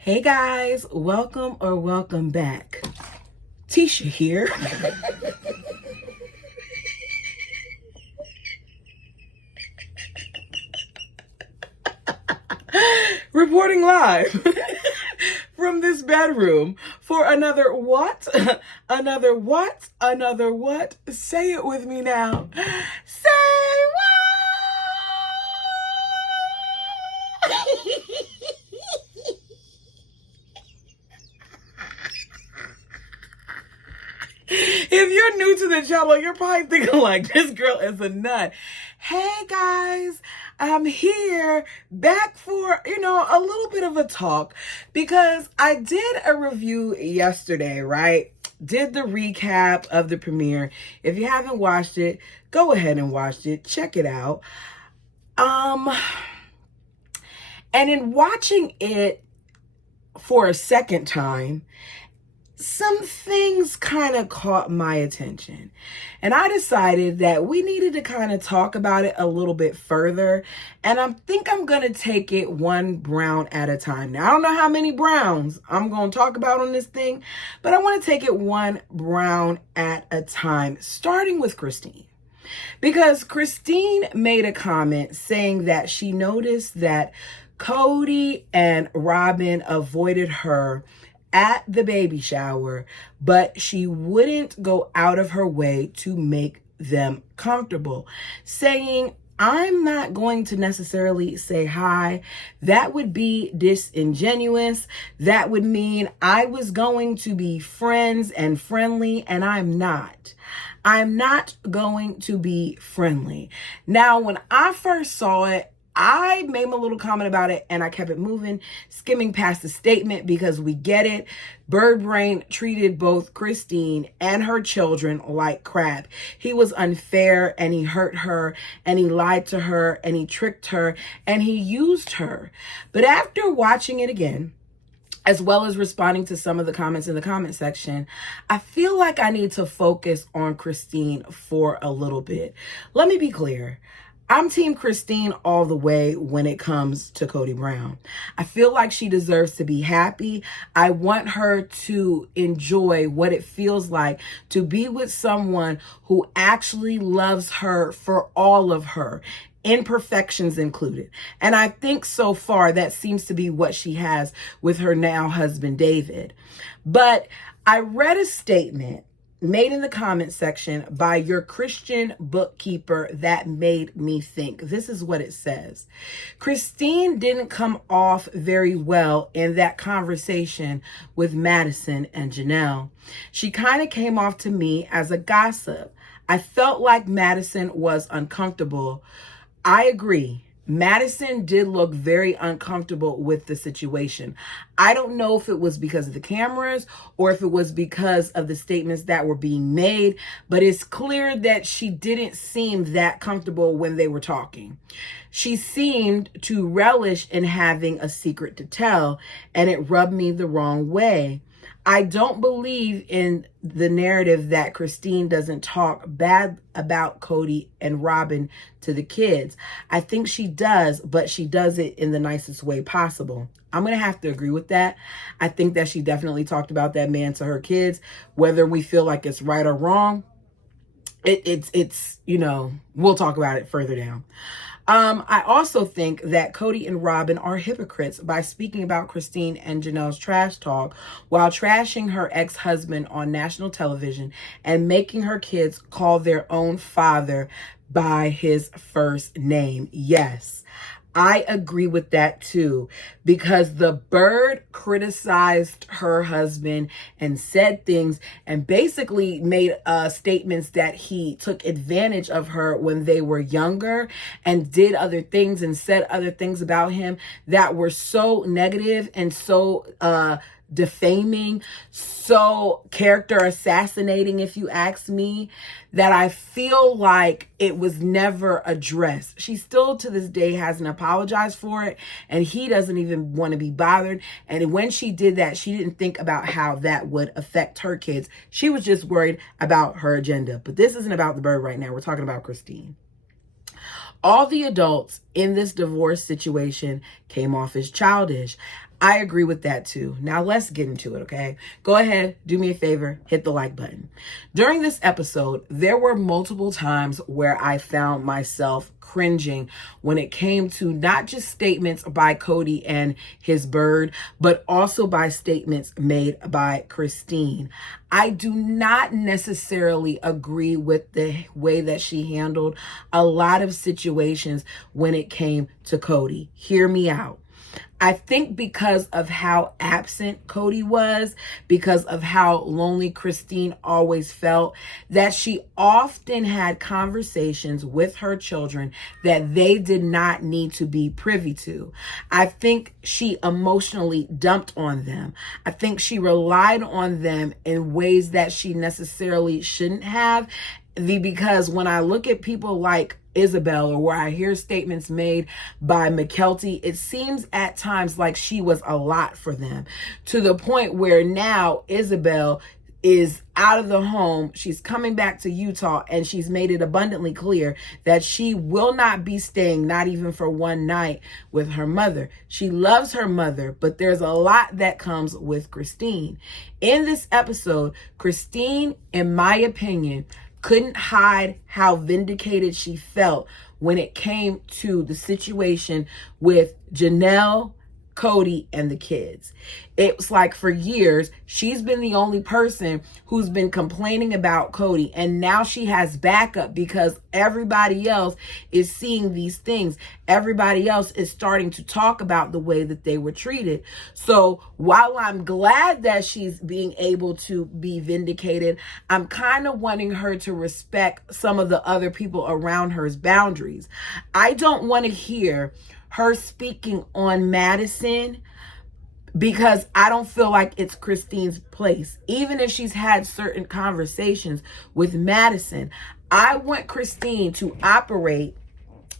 Hey guys, welcome back. Tisha here. Reporting live from this bedroom for another what? Another what? Another what? Say it with me now. Say what? If you're new to the channel, you're probably thinking like, this girl is a nut. Hey guys, I'm here back for, a little bit of a talk because I did a review yesterday, right? Did the recap of the premiere. If you haven't watched it, go ahead and watch it. Check it out. And in watching it for a second time, some things kind of caught my attention. And I decided that we needed to kind of talk about it a little bit further. And I think I'm going to take it one brown at a time. Now, I don't know how many browns I'm going to talk about on this thing, but I want to take it one brown at a time, starting with Christine. Because Christine made a comment saying that she noticed that Cody and Robin avoided her at the baby shower, but she wouldn't go out of her way to make them comfortable, saying, I'm not going to necessarily say hi. That would be disingenuous. That would mean I was going to be friends and friendly, and I'm not. I'm not going to be friendly. Now, when I first saw it, I made a little comment about it and I kept it moving, skimming past the statement because we get it. Bird Brain treated both Christine and her children like crap. He was unfair and he hurt her and he lied to her and he tricked her and he used her. But after watching it again, as well as responding to some of the comments in the comment section, I feel like I need to focus on Christine for a little bit. Let me be clear. I'm Team Christine all the way when it comes to Cody Brown. I feel like she deserves to be happy. I want her to enjoy what it feels like to be with someone who actually loves her for all of her, imperfections included. And I think so far that seems to be what she has with her now husband, David. But I read a statement made in the comment section by your Christian bookkeeper that made me think. This is what it says. Christine didn't come off very well in that conversation with Madison and Janelle. She kind of came off to me as a gossip. I felt like Madison was uncomfortable. I agree. Madison did look very uncomfortable with the situation. I don't know if it was because of the cameras or if it was because of the statements that were being made, but it's clear that she didn't seem that comfortable when they were talking. She seemed to relish in having a secret to tell, and it rubbed me the wrong way. I don't believe in the narrative that Christine doesn't talk bad about Cody and Robin to the kids. I think she does, but she does it in the nicest way possible. I'm going to have to agree with that. I think that she definitely talked about that man to her kids, whether we feel like it's right or wrong. It's we'll talk about it further down. I also think that Cody and Robin are hypocrites by speaking about Christine and Janelle's trash talk while trashing her ex-husband on national television and making her kids call their own father by his first name. Yes, I agree with that too, because the bird criticized her husband and said things and basically made statements that he took advantage of her when they were younger and did other things and said other things about him that were so negative and so defaming, so character assassinating, if you ask me, that I feel like it was never addressed. She still to this day hasn't apologized for it, and he doesn't even want to be bothered. And when she did that, she didn't think about how that would affect her kids. She was just worried about her agenda. But this isn't about the bird right now. We're talking about Christine. All the adults in this divorce situation came off as childish. I agree with that too. Now let's get into it, okay? Go ahead, do me a favor, hit the like button. During this episode, there were multiple times where I found myself cringing when it came to not just statements by Cody and his bird, but also by statements made by Christine. I do not necessarily agree with the way that she handled a lot of situations when it came to Cody. Hear me out. I think because of how absent Cody was, because of how lonely Christine always felt, that she often had conversations with her children that they did not need to be privy to. I think she emotionally dumped on them. I think she relied on them in ways that she necessarily shouldn't have. Because when I look at people like Isabel, or where I hear statements made by McKelty, it seems at times like she was a lot for them, to the point where now Isabel is out of the home. She's coming back to Utah, and she's made it abundantly clear that she will not be staying, not even for one night, with her mother. She loves her mother, but there's a lot that comes with Christine. In this episode, Christine, in my opinion, couldn't hide how vindicated she felt when it came to the situation with Janelle, Cody, and the kids. It was like for years, she's been the only person who's been complaining about Cody. And now she has backup because everybody else is seeing these things. Everybody else is starting to talk about the way that they were treated. So while I'm glad that she's being able to be vindicated, I'm kind of wanting her to respect some of the other people around her's boundaries. I don't want to hear her speaking on Madison, because I don't feel like it's Christine's place. Even if she's had certain conversations with Madison, I want Christine to operate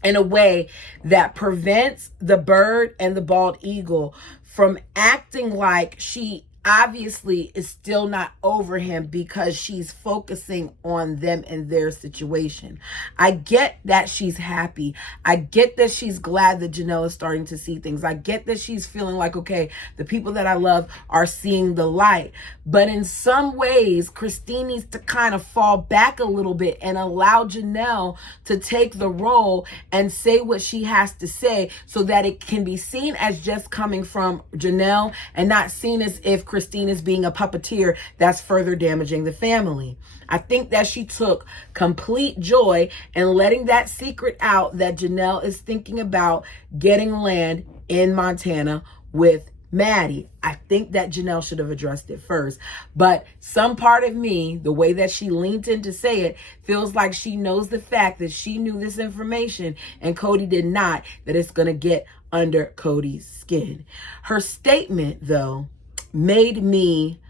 in a way that prevents the bird and the bald eagle from acting like she obviously is still not over him because she's focusing on them and their situation. I get that she's happy. I get that she's glad that Janelle is starting to see things. I get that she's feeling like, okay, the people that I love are seeing the light. But in some ways, Christine needs to kind of fall back a little bit and allow Janelle to take the role and say what she has to say, so that it can be seen as just coming from Janelle and not seen as if Christine is being a puppeteer that's further damaging the family. I think that she took complete joy in letting that secret out that Janelle is thinking about getting land in Montana with Maddie. I think that Janelle should have addressed it first. But some part of me, the way that she leaned in to say it, feels like she knows the fact that she knew this information and Cody did not, that it's going to get under Cody's skin. Her statement, though, made me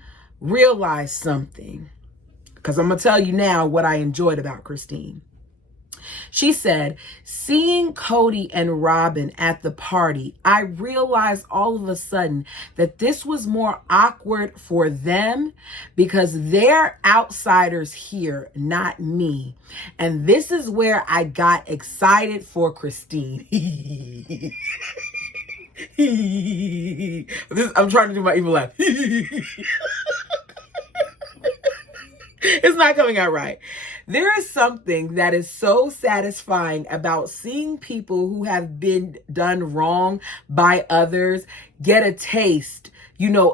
realize something, because I'm going to tell you now what I enjoyed about Christine. She said, seeing Cody and Robin at the party, I realized all of a sudden that this was more awkward for them because they're outsiders here, not me. And this is where I got excited for Christine. I'm trying to do my evil laugh. It's not coming out right. There is something that is so satisfying about seeing people who have been done wrong by others get a taste,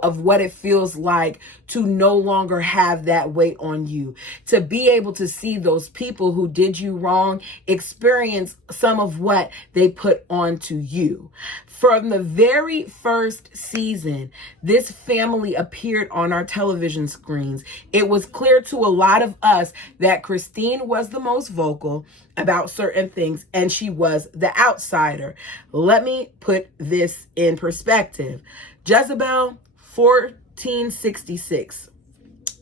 of what it feels like to no longer have that weight on you. To be able to see those people who did you wrong experience some of what they put onto you. From the very first season, this family appeared on our television screens. It was clear to a lot of us that Christine was the most vocal about certain things, and she was the outsider. Let me put this in perspective. Jezebel, 1466.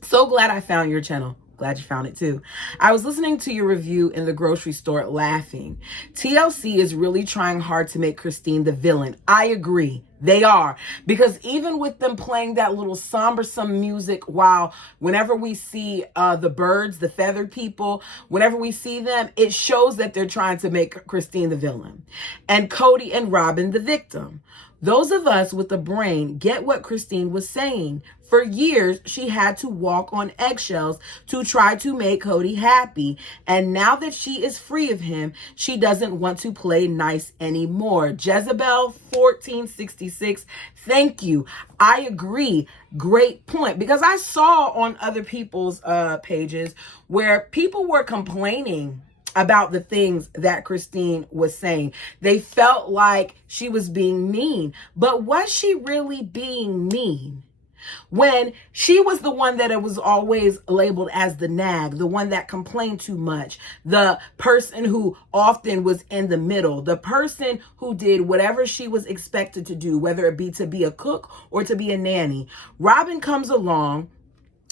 So glad I found your channel. Glad you found it too. I was listening to your review in the grocery store laughing. TLC is really trying hard to make Christine the villain. I agree. They are. Because even with them playing that little sombersome music whenever we see the birds, the feathered people, whenever we see them, it shows that they're trying to make Christine the villain and Cody and Robin the victim. Those of us with a brain get what Christine was saying. For years, she had to walk on eggshells to try to make Cody happy. And now that she is free of him, she doesn't want to play nice anymore. Jezebel 1466, thank you. I agree. Great point. Because I saw on other people's pages where people were complaining about the things that Christine was saying. They felt like she was being mean. But was she really being mean? When she was the one that it was always labeled as the nag, the one that complained too much, the person who often was in the middle, the person who did whatever she was expected to do, whether it be to be a cook or to be a nanny. Robin comes along,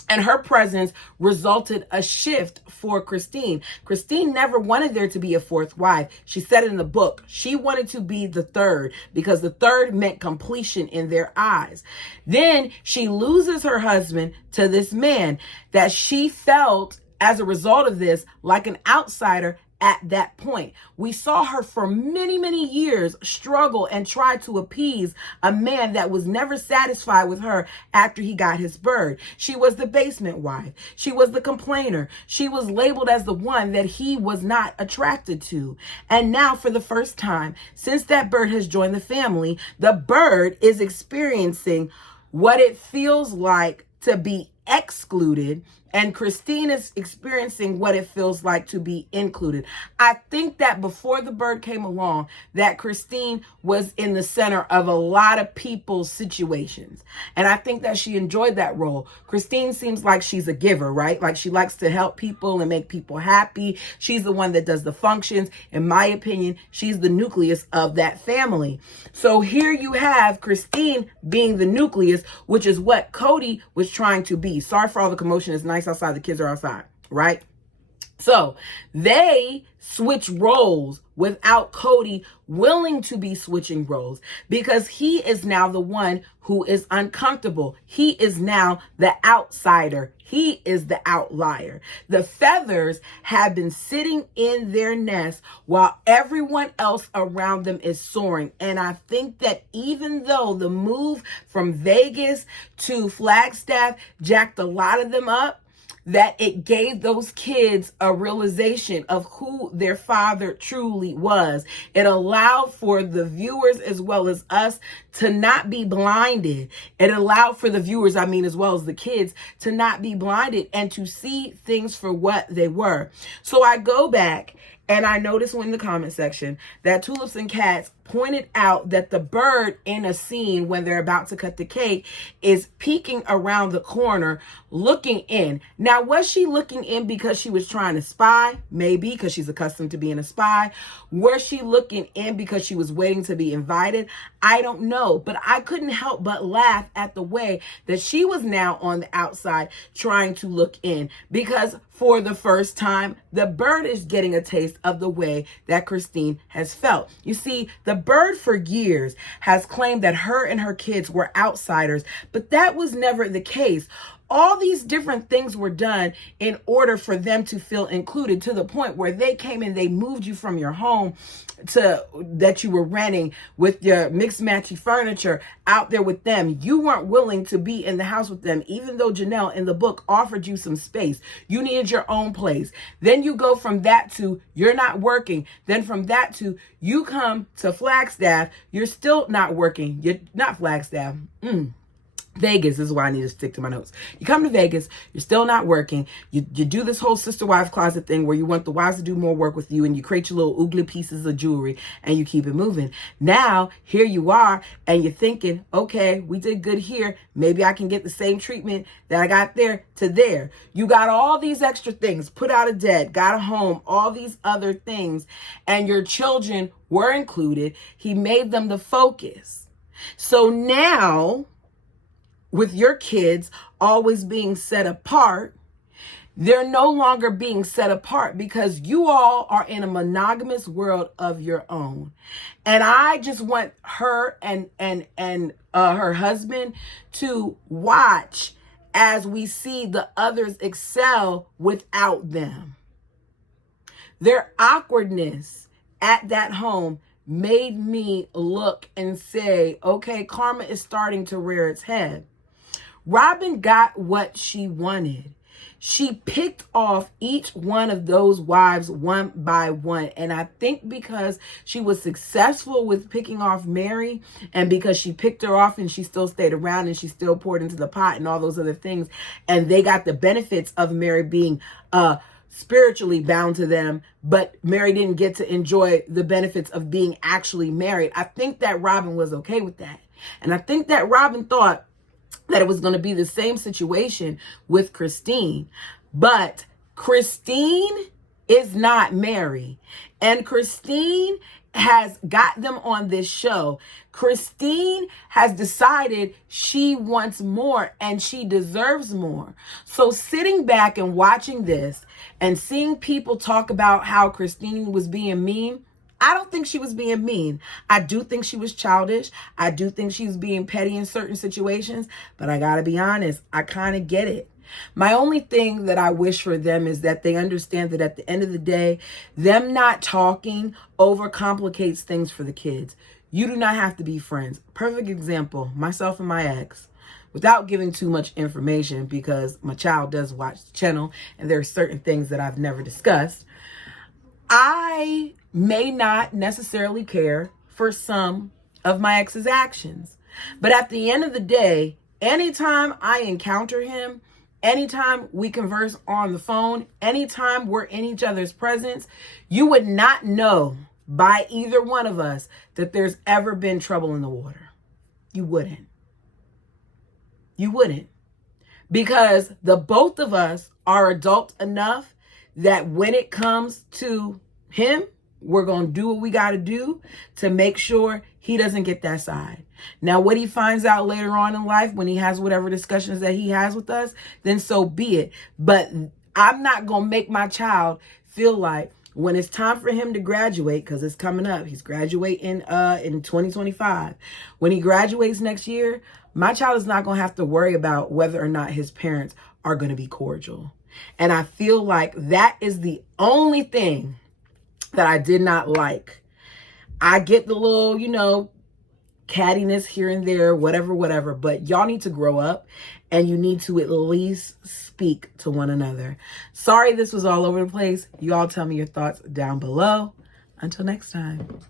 and her presence resulted a shift for Christine. Christine never wanted there to be a fourth wife. She said in the book, she wanted to be the third because the third meant completion in their eyes. Then she loses her husband to this man that she felt, as a result of this, like an outsider at that point. We saw her for many, many years struggle and try to appease a man that was never satisfied with her after he got his bird. She was the basement wife. She was the complainer. She was labeled as the one that he was not attracted to. And now, for the first time since that bird has joined the family, the bird is experiencing what it feels like to be excluded, and Christine is experiencing what it feels like to be included. I think that before the bird came along, that Christine was in the center of a lot of people's situations. And I think that she enjoyed that role. Christine seems like she's a giver, right? Like she likes to help people and make people happy. She's the one that does the functions. In my opinion, she's the nucleus of that family. So here you have Christine being the nucleus, which is what Cody was trying to be. Sorry for all the commotion. It's nice outside. The kids are outside, right? So they switch roles without Cody willing to be switching roles, because he is now the one who is uncomfortable. He is now the outsider. He is the outlier. The feathers have been sitting in their nest while everyone else around them is soaring. And I think that even though the move from Vegas to Flagstaff jacked a lot of them up, that it gave those kids a realization of who their father truly was. It allowed for the viewers as well as us to not be blinded. It allowed for the viewers, as well as the kids, to not be blinded and to see things for what they were. So I go back and I noticed in the comment section that Tulips and Cats pointed out that the bird in a scene when they're about to cut the cake is peeking around the corner, looking in. Now, was she looking in because she was trying to spy? Maybe, because she's accustomed to being a spy. Was she looking in because she was waiting to be invited? I don't know, but I couldn't help but laugh at the way that she was now on the outside trying to look in, because for the first time, the bird is getting a taste of the way that Christine has felt. You see, the bird for years has claimed that her and her kids were outsiders, but that was never the case. All these different things were done in order for them to feel included, to the point where they came and they moved you from your home to that you were renting with your mixed matchy furniture out there with them. You weren't willing to be in the house with them, even though Janelle in the book offered you some space. You needed your own place. Then you go from that to you're not working. Then from that to you come to Flagstaff. You're still not working. You're not Flagstaff. Vegas is why I need to stick to my notes. You come to Vegas, you're still not working. You do this whole sister wife closet thing where you want the wives to do more work with you, and you create your little oogly pieces of jewelry and you keep it moving. Now, here you are, and you're thinking, okay, we did good here. Maybe I can get the same treatment that I got there to there. You got all these extra things, put out of debt, got a home, all these other things, and your children were included. He made them the focus. So now, with your kids always being set apart, they're no longer being set apart because you all are in a monogamous world of your own. And I just want her and her husband to watch as we see the others excel without them. Their awkwardness at that home made me look and say, okay, karma is starting to rear its head. Robin got what she wanted. She picked off each one of those wives one by one. And I think because she was successful with picking off Mary, and because she picked her off and she still stayed around and she still poured into the pot and all those other things, and they got the benefits of Mary being spiritually bound to them, but Mary didn't get to enjoy the benefits of being actually married. I think that Robin was okay with that. And I think that Robin thought that it was going to be the same situation with Christine. But Christine is not Mary. And Christine has got them on this show. Christine has decided she wants more and she deserves more. So sitting back and watching this and seeing people talk about how Christine was being mean, I don't think she was being mean. I do think she was childish. I do think she was being petty in certain situations, but I gotta be honest, I kind of get it. My only thing that I wish for them is that they understand that at the end of the day, them not talking overcomplicates things for the kids. You do not have to be friends. Perfect example, myself and my ex. Without giving too much information, because my child does watch the channel and there are certain things that I've never discussed, I may not necessarily care for some of my ex's actions. But at the end of the day, anytime I encounter him, anytime we converse on the phone, anytime we're in each other's presence, you would not know by either one of us that there's ever been trouble in the water. You wouldn't. You wouldn't. Because the both of us are adult enough that when it comes to him, we're going to do what we got to do to make sure he doesn't get that side. Now, what he finds out later on in life when he has whatever discussions that he has with us, then so be it. But I'm not going to make my child feel like when it's time for him to graduate, because it's coming up, he's graduating in 2025. When he graduates next year, my child is not going to have to worry about whether or not his parents are going to be cordial. And I feel like that is the only thing that I did not like. I get the little, cattiness here and there, whatever, but y'all need to grow up and you need to at least speak to one another. Sorry this was all over the place. You all tell me your thoughts down below. Until next time.